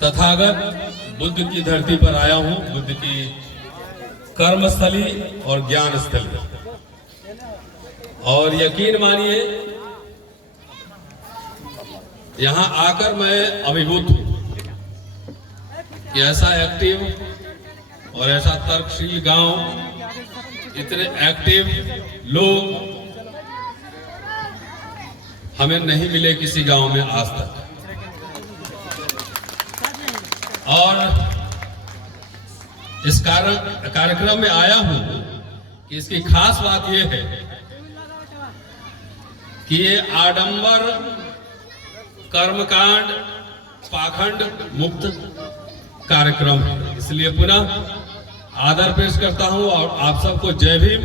तथागत बुद्ध की धरती पर आया हूं, बुद्ध की कर्मस्थली और ज्ञान स्थली। और यकीन मानिए यहां आकर मैं अभिभूत हूं कि ऐसा एक्टिव और ऐसा तर्कशील गांव, इतने एक्टिव लोग हमें नहीं मिले किसी गांव में आज तक। और इस कार्यक्रम में आया हूं कि इसकी खास बात यह है कि ये आडंबर, कर्मकांड, पाखंड मुक्त कार्यक्रम है। इसलिए पुनः आदर पेश करता हूं और आप सबको जय भीम,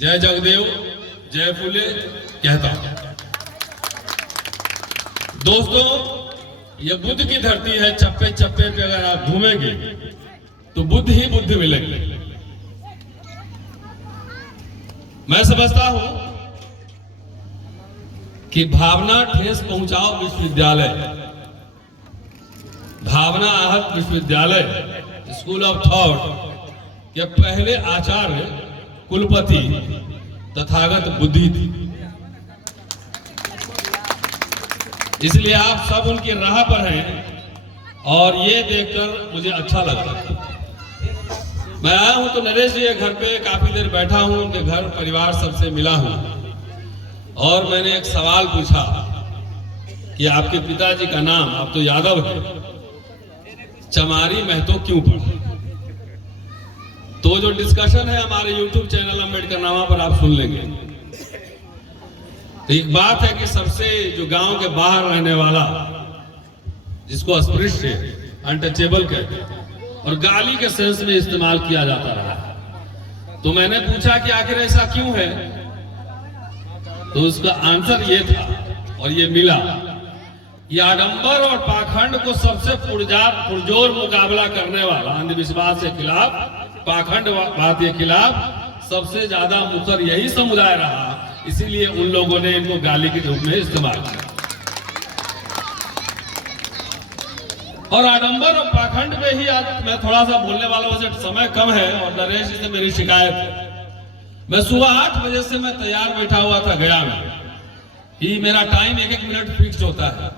जय जगदेव, जय फुले कहता हूं। दोस्तों, ये बुद्ध की धरती है। चप्पे चप्पे पे अगर आप घूमेंगे तो बुद्ध ही बुद्ध मिलेंगे। मैं समझता हूं कि भावना ठेस पहुंचाओ विश्वविद्यालय, भावना आहत विश्वविद्यालय, स्कूल ऑफ थॉट के पहले आचार्य कुलपति तथागत बुद्धि थी। इसलिए आप सब उनकी राह पर हैं और ये देखकर मुझे अच्छा लगा। मैं आया हूं तो नरेश जी के घर पे काफी देर बैठा हूं, उनके घर परिवार सबसे मिला हूं और मैंने एक सवाल पूछा कि आपके पिताजी का नाम, आप तो यादव है, चमारी महतो क्यों पड़ा? तो जो डिस्कशन है हमारे YouTube चैनल अम्बेडकर नामा पर आप सुन लेंगे। तो एक बात है कि सबसे जो गांव के बाहर रहने वाला, जिसको अस्पृश्य, अनटचेबल कहते हैं और गाली के सेंस में इस्तेमाल किया जाता रहा, तो मैंने पूछा कि आखिर ऐसा क्यों है? तो उसका आंसर ये था और ये मिला कि आडंबर और पाखंड को सबसे पुरजोर मुकाबला करने वाला, अंधविश्वास के खिलाफ, पाखंडवाद के खिलाफ सबसे ज्यादा मुखर यही समुदाय रहा। इसीलिए उन लोगों ने इनको गाली के रूप में इस्तेमाल किया। और आडंबर और पाखंड में ही आज मैं थोड़ा सा बोलने वाला हूं, वैसे समय कम है और नरेश जी से मेरी शिकायत है। मैं सुबह 8 बजे से मैं तैयार बैठा हुआ था गया में, कि मेरा टाइम 1-1 मिनट फिक्स होता है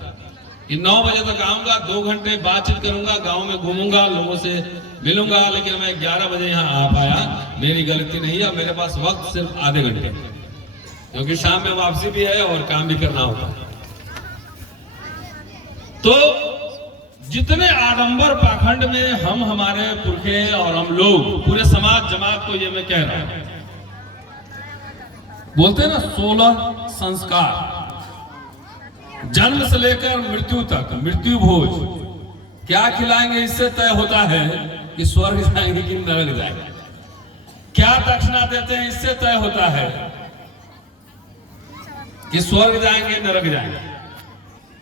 कि 9 बजे तक आऊंगा, 2 घंटे बातचीत करूंगा, गांव में घूमूंगा, लोगों से मिलूंगा। लेकिन मैं 11 बजे यहाँ आ पाया, मेरी गलती नहीं है। मेरे पास वक्त सिर्फ आधे घंटे, क्योंकि शाम में वापसी भी है और काम भी करना होता है। तो जितने आडंबर पाखंड में हम, हमारे पुरखे और हम लोग, पूरे समाज जमात को ये मैं कह रहा हूं, बोलते हैं ना 16 संस्कार, जन्म से लेकर मृत्यु तक, मृत्यु भोज, क्या खिलाएंगे इससे तय होता है कि स्वर्ग जाएंगे कि नरक जाएंगे। क्या दक्षिणा देते हैं इससे तय होता है कि स्वर्ग जाएंगे नरक जाएंगे।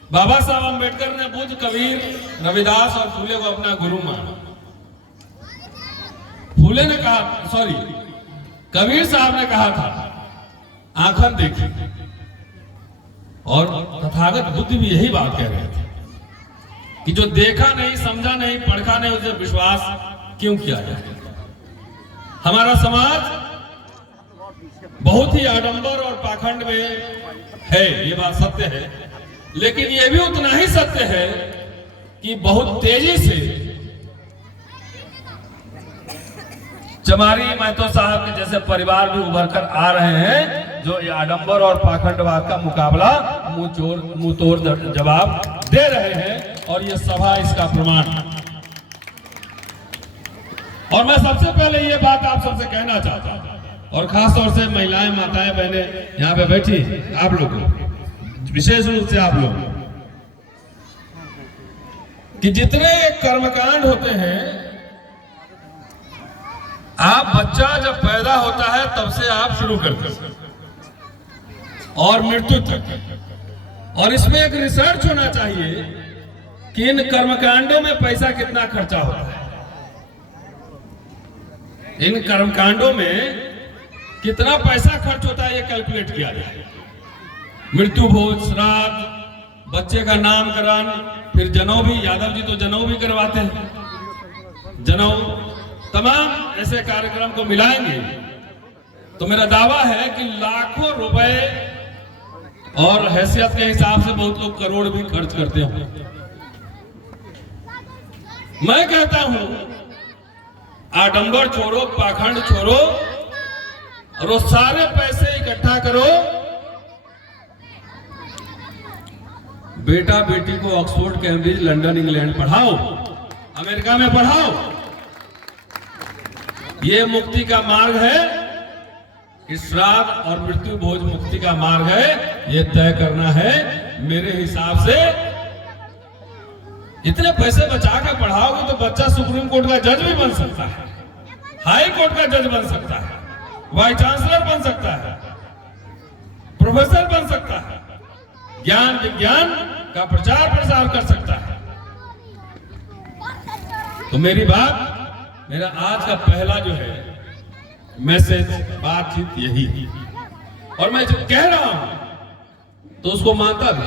बाबा साहब अम्बेडकर ने बुद्ध, कबीर, रविदास और फूले को अपना गुरु माना। फूले ने कहा, सॉरी, कबीर साहब ने कहा था आंखन देखी, और तथागत बुद्ध भी यही बात कह रहे थे कि जो देखा नहीं, समझा नहीं, पढ़ा नहीं, उसे विश्वास क्यों किया जाए। हमारा समाज बहुत ही आडंबर और पाखंड में है, ये बात सत्य है। लेकिन ये भी उतना ही सत्य है कि बहुत तेजी से चमारी महतो साहब के जैसे परिवार भी उभर कर आ रहे हैं, जो आडंबर और पाखंडवाद का मुकाबला मुंह तोड़ जवाब दे रहे हैं। और ये सभा इसका प्रमाण। और मैं सबसे पहले ये बात आप सबसे कहना चाहता हूं, और खास तौर से महिलाएं, माताएं, बहनें यहाँ पे बैठी, आप लोग, विशेष रूप से आप लोग, कि जितने कर्मकांड होते हैं, आप बच्चा जब पैदा होता है तब से आप शुरू करते हैं और मृत्यु तक। और इसमें एक रिसर्च होना चाहिए कि इन कर्मकांडों में पैसा कितना खर्चा होता है, इन कर्मकांडों में कितना पैसा खर्च होता है, ये कैलकुलेट किया जाए। मृत्यु भोज, श्राद्ध, बच्चे का नामकरण, फिर जनेऊ भी, यादव जी तो जनेऊ भी करवाते हैं, जनेऊ, तमाम ऐसे कार्यक्रम को मिलाएंगे तो मेरा दावा है कि लाखों रुपए और हैसियत के हिसाब से बहुत लोग करोड़ भी खर्च करते होंगे। मैं कहता हूं आडंबर छोड़ो, पाखंड छोड़ो और वो सारे पैसे इकट्ठा करो, बेटा बेटी को ऑक्सफोर्ड, कैम्ब्रिज, लंदन, इंग्लैंड पढ़ाओ, अमेरिका में पढ़ाओ। ये मुक्ति का मार्ग है, इस श्राद्ध और मृत्यु भोज मुक्ति का मार्ग है, ये तय करना है। मेरे हिसाब से इतने पैसे बचा के पढ़ाओगे तो बच्चा सुप्रीम कोर्ट का जज भी बन सकता है, हाई कोर्ट का जज बन सकता है, वाइस चांसलर बन सकता है, प्रोफेसर बन सकता है, ज्ञान विज्ञान का प्रचार प्रसार कर सकता है। तो मेरी बात, मेरा आज का पहला जो है मैसेज, बातचीत यही है। और मैं जो कह रहा हूं तो उसको मानता भी,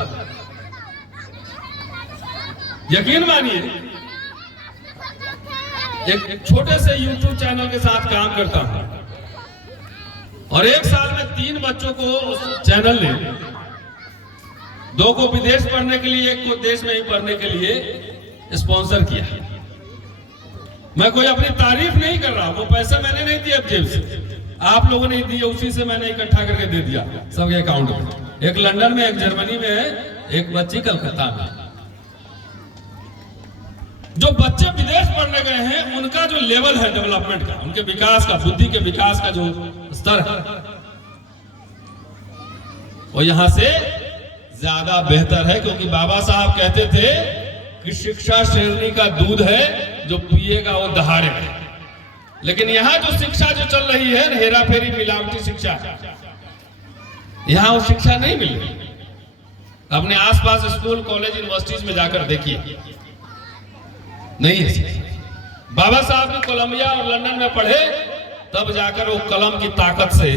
यकीन मानिए। एक छोटे से YouTube चैनल के साथ काम करता हूं और एक साल में 3 बच्चों को उस चैनल ने, 2 को विदेश पढ़ने के लिए, 1 को देश में ही पढ़ने के लिए स्पॉन्सर किया। मैं कोई अपनी तारीफ नहीं कर रहा, वो पैसे मैंने नहीं दिए जेब से, आप लोगों ने दिए, उसी से मैंने इकट्ठा करके दे दिया सबके अकाउंट में। एक लंदन में, एक जर्मनी में है, एक बच्ची कलकत्ता में। जो बच्चे विदेश पढ़ने गए हैं उनका जो लेवल है डेवलपमेंट का, उनके विकास का, बुद्धि के विकास का जो स्तर है वो यहां से ज्यादा बेहतर है। क्योंकि बाबा साहब कहते थे कि शिक्षा शेरनी का दूध है, जो पिएगा वो दहाड़ेगा। लेकिन यहां जो शिक्षा जो चल रही है, हेरा फेरी मिलावटी शिक्षा, यहां वो शिक्षा नहीं मिल रही। अपने आसपास स्कूल, कॉलेज, यूनिवर्सिटीज में जाकर देखिए, नहीं है। बाबा साहब भी कोलंबिया और लंदन में पढ़े, तब जाकर वो कलम की ताकत से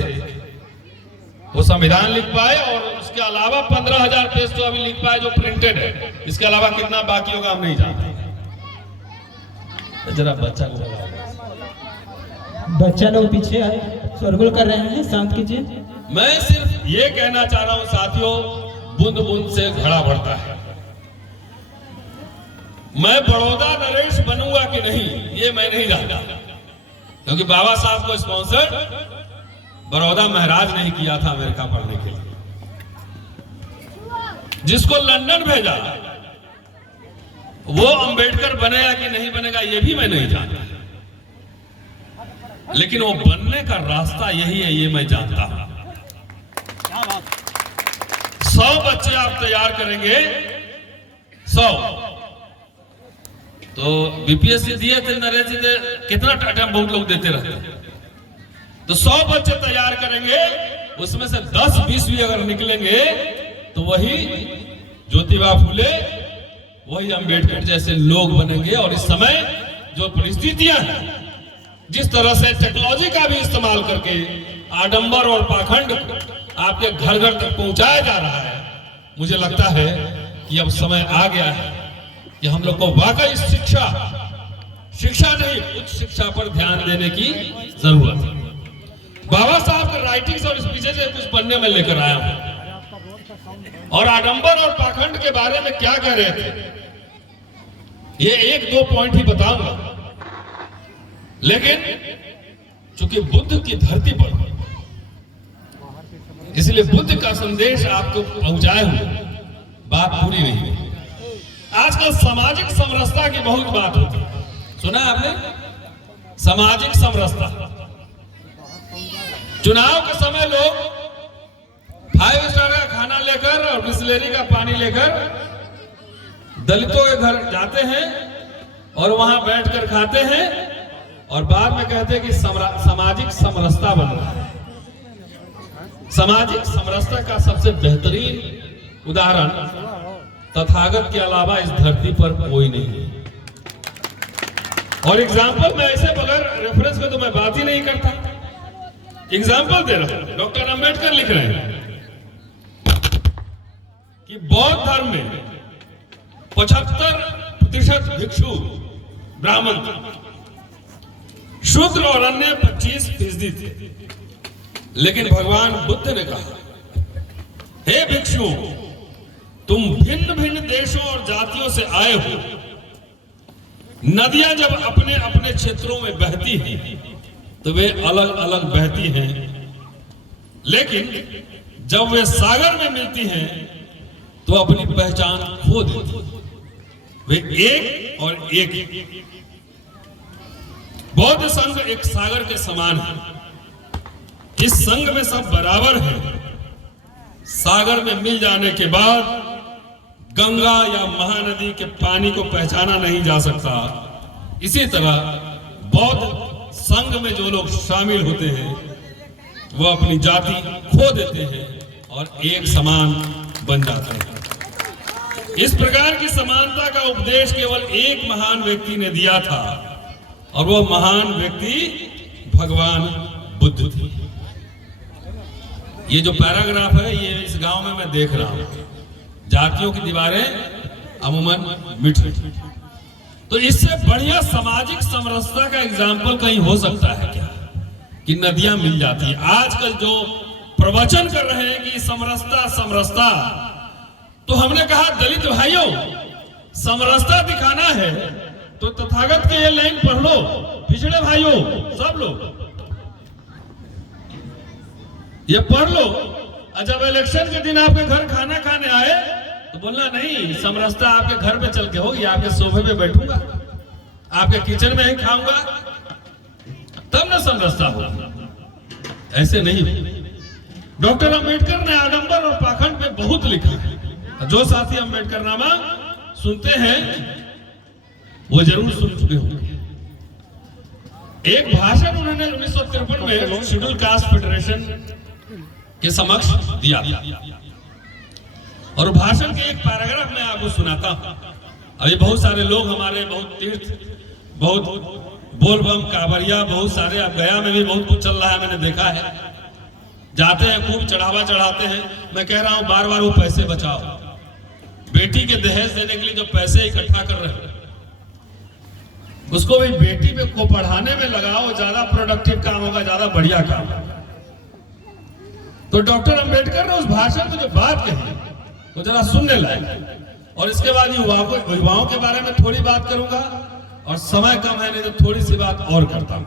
वो संविधान लिख पाए, और उसके अलावा 15,000 पेज तो अभी लिख पाए जो प्रिंटेड है। इसके अलावा कितना बाकी होगा हम नहीं जानते। जरा बच्चा लोग पीछे आए, शोरगुल कर रहे हैं, शांत कीजिए। मैं सिर्फ ये कहना चाह रहा हूं साथियों, बूंद बूंद से घड़ा भरता है। मैं बड़ौदा नरेश बनूंगा कि नहीं ये मैं नहीं जानता, क्योंकि बाबा साहब को स्पॉन्सर बड़ौदा महाराज नहीं किया था अमेरिका पढ़ने के लिए। जिसको लंदन भेजा वो अंबेडकर बनेगा कि नहीं बनेगा ये भी मैं नहीं जानता, लेकिन वो बनने का रास्ता यही है, ये मैं जानता हूं। 100 बच्चे आप तैयार करेंगे, 100 तो बीपीएससी दिए थे नरेश जी, कितना अटेम्प्ट बहुत लोग देते रहते हैं। तो 100 बच्चे तैयार करेंगे, उसमें से 10-20 भी अगर निकलेंगे तो वही ज्योतिबा फुले, वही अंबेडकर जैसे लोग बनेंगे। और इस समय जो परिस्थितियां हैं, जिस तरह से टेक्नोलॉजी का भी इस्तेमाल करके आडंबर और पाखंड आपके घर घर तक पहुंचाया जा रहा है, मुझे लगता है कि अब समय आ गया है कि हम लोग को वाकई शिक्षा नहीं, उच्च शिक्षा पर ध्यान देने की जरूरत है। बाबा साहब के राइटिंग्स और स्पीचेस से कुछ पढ़ने में लेकर आया हूं, और आडंबर और पाखंड के बारे में क्या कह रहे थे ये 1-2 पॉइंट ही बताऊंगा। लेकिन चूंकि बुद्ध की धरती पर, इसलिए बुद्ध का संदेश आपको पहुंचाए हुए बात पूरी नहीं है। आजकल सामाजिक समरसता की बहुत बात होती है, सुना है आपने? सामाजिक समरसता। चुनाव के समय लोग 5 स्टार का खाना लेकर और बिस्लेरी का पानी लेकर दलितों के घर जाते हैं और वहां बैठकर खाते हैं, और बाद में कहते हैं कि सामाजिक समरसता बन रहा है। सामाजिक समरसता का सबसे बेहतरीन उदाहरण तथागत के अलावा इस धरती पर कोई नहीं है। और एग्जाम्पल मैं ऐसे बगैर रेफरेंस में तो मैं बात ही नहीं करता, एग्जाम्पल दे रहा हूं। डॉक्टर अंबेडकर लिख रहे हैं, कि बौद्ध धर्म में 75% भिक्षु ब्राह्मण थे, शूद्र और अन्य 25% थे। लेकिन भगवान बुद्ध ने कहा, हे भिक्षुओं, तुम भिन्न भिन्न देशों और जातियों से आए हो। नदियां जब अपने अपने क्षेत्रों में बहती हैं तो वे अलग अलग बहती हैं, लेकिन जब वे सागर में मिलती हैं तो अपनी पहचान खो देती हैं। वे एक और एक। बौद्ध संघ एक सागर के समान है। इस संघ में सब बराबर हैं। सागर में मिल जाने के बाद गंगा या महानदी के पानी को पहचाना नहीं जा सकता। इसी तरह बौद्ध संघ में जो लोग शामिल होते हैं वो अपनी जाति खो देते हैं और एक समान बन जाते हैं। इस प्रकार की समानता का उपदेश केवल एक महान व्यक्ति ने दिया था और वो महान व्यक्ति भगवान बुद्ध थे। ये जो पैराग्राफ है ये इस गांव में मैं देख रहा हूं। जातियों की दीवारें अमूमन मिट रही। तो इससे बढ़िया सामाजिक समरसता का एग्जाम्पल कहीं हो सकता है क्या कि नदियां मिल जाती है। आजकल जो प्रवचन कर रहे हैं कि समरसता समरसता, तो हमने कहा दलित भाइयों, समरसता दिखाना है तो तथागत के ये लाइन पढ़ लो। पिछड़े भाइयों सब लोग ये पढ़ लो। जब इलेक्शन के दिन आपके घर खाना खाने आए तो बोलना नहीं, समरसता आपके घर पे चल के होगी, आपके सोफे पे बैठूंगा, आपके किचन में ही खाऊंगा, तब ना समरसता होगी। ऐसे नहीं। डॉक्टर अंबेडकर ने आडंबर और पाखंड में बहुत लिखा है। जो साथी अंबेडकर नामा सुनते हैं वो जरूर सुन चुके होंगे। एक भाषण उन्होंने 1953 में शेड्यूल कास्ट फेडरेशन के समक्ष दिया और भाषण के एक पैराग्राफ में आपको सुनाता हूं। अभी बहुत सारे लोग हमारे बहुत तीर्थ, बहुत बोलबम कांवरिया, बहुत सारे, अब गया में भी बहुत कुछ चल रहा है, मैंने देखा है, जाते हैं खूब चढ़ावा चढ़ाते हैं। मैं कह रहा हूं बार बार वो पैसे बचाओ। बेटी के दहेज देने के लिए जो पैसे इकट्ठा कर रहे हैं उसको भी बेटी पे को पढ़ाने में लगाओ, ज्यादा प्रोडक्टिव काम होगा, ज्यादा बढ़िया काम होगा। तो डॉक्टर अंबेडकर ने उस भाषण में जो बात कही वो जरा सुनने लायक। और इसके बाद युवाओं के बारे में थोड़ी बात करूंगा और समय कम है नहीं तो थोड़ी सी बात और करता हूं।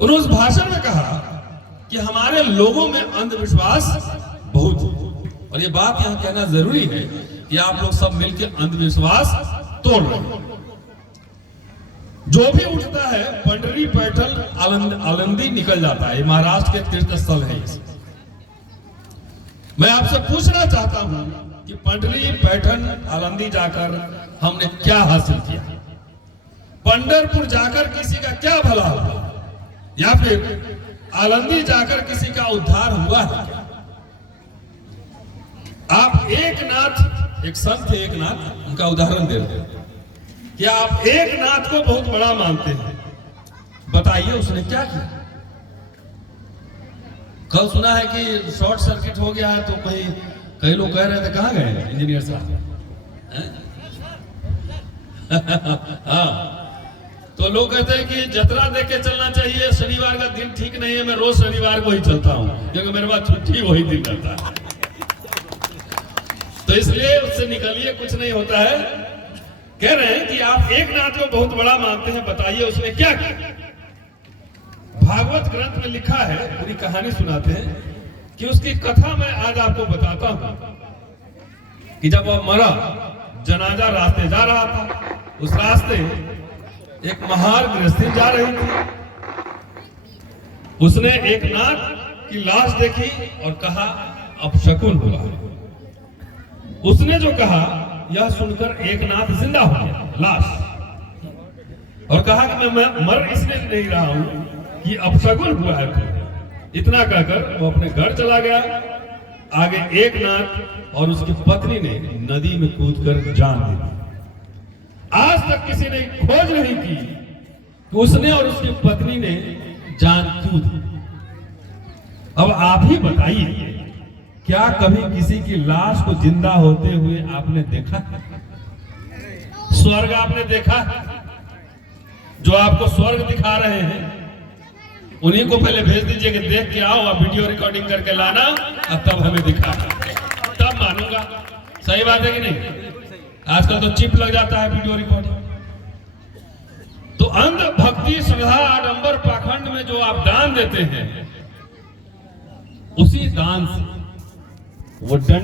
उन्होंने उस भाषण में कहा कि हमारे लोगों में अंधविश्वास बहुत है और ये बात यहां कहना जरूरी है कि आप लोग सब मिलकर अंधविश्वास तोड़ रहे हैं। जो भी उठता है पंडरी पैठल आलंदी निकल जाता है। महाराष्ट्र के तीर्थ स्थल है। मैं आपसे पूछना चाहता हूं कि पंडरी पैठन आलंदी जाकर हमने क्या हासिल किया? पंढरपुर जाकर किसी का क्या भला हुआ या फिर आलंदी जाकर किसी का उद्धार हुआ है क्या? आप एक नाथ, एक संत थे एक नाथ, उनका उदाहरण दे रहे हैं कि आप एक नाथ को बहुत बड़ा मानते हैं, बताइए उसने क्या किया? कल सुना है कि शॉर्ट सर्किट हो गया है तो कई लोग कह रहे थे कहां गए इंजीनियर साहब? हाँ, तो लोग कहते हैं कि जतरा देख के चलना चाहिए, शनिवार का दिन ठीक नहीं है, मैं रोज शनिवार को ही चलता हूं क्योंकि मेरे पास छुट्टी वही दिन रहता है। तो इसलिए उससे निकलिए, कुछ नहीं होता है। कह रहे हैं कि आप एक नाथ को बहुत बड़ा मानते हैं, बताइए उसने क्या किया? भागवत ग्रंथ में लिखा है, पूरी कहानी सुनाते हैं कि उसकी कथा मैं आज आपको बताता हूं कि जब वह मरा, जनाजा रास्ते जा रहा था, उस रास्ते एक महार गृहस्थी जा रही थी। उसने एक नाथ की लाश देखी और कहा अपशकुन हुआ। उसने जो कहा यह सुनकर एक नाथ जिंदा हो गया, लाश, और कहा कि मैं मर इसलिए नहीं रहा हूं कि अपशकुन हुआ है। इतना कहकर वो अपने घर चला गया। आगे एक नाथ और उसकी पत्नी ने नदी में कूदकर जान दी। आज तक किसी ने खोज नहीं की कि उसने और उसकी पत्नी ने जान क्यों दी। अब आप ही बताइए क्या कभी किसी की लाश को जिंदा होते हुए आपने देखा? स्वर्ग आपने देखा? जो आपको स्वर्ग दिखा रहे हैं उन्हीं को पहले भेज दीजिए कि देख के आओ, आप वीडियो रिकॉर्डिंग करके लाना और तब हमें दिखाना, तब मानूंगा। सही बात है कि नहीं? आजकल तो चिप लग जाता है वीडियो रिकॉर्डिंग। तो अंध भक्ति, श्रद्धा, आडंबर, पाखंड में जो आप दान देते हैं, उसी दान से वो दंड